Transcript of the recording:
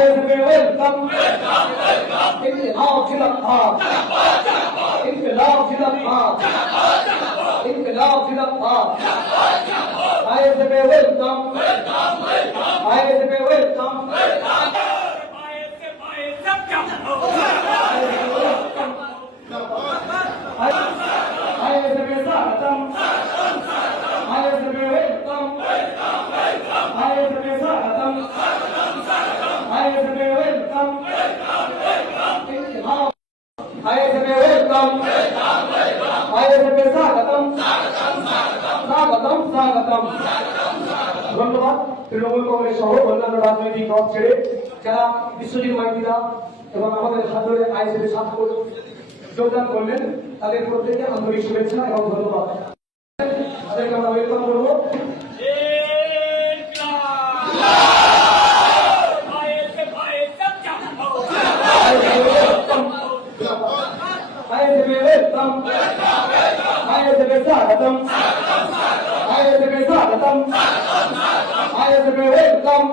welcome. इनकलाब जिंदाबाद, इनकलाब जिंदाबाद, इनकलाब जिंदाबाद. ISF welcome, ISF welcome. ISF स्वागतम, ISF welcome, ISF स्वागतम, ISF welcome. ISF welcome, ISF स्वागतम, स्वागतम स्वागतम. ধন্যবাদ তৃণমূল কংগ্রেস সহ অন্যান্য রাজনৈতিক দল ছেড়ে যারা বিশ্বজিৎ মাইতিরা এবং আমাদের সাথে আইএসএফ এর সাথে যোগদান করলেন তাদের প্রত্যেককে আন্তরিক শুভেচ্ছা এবং ধন্যবাদ. তাদেরকে আমরা ওয়েলকাম করবো. स्वागतम, स्वागतम, welcome,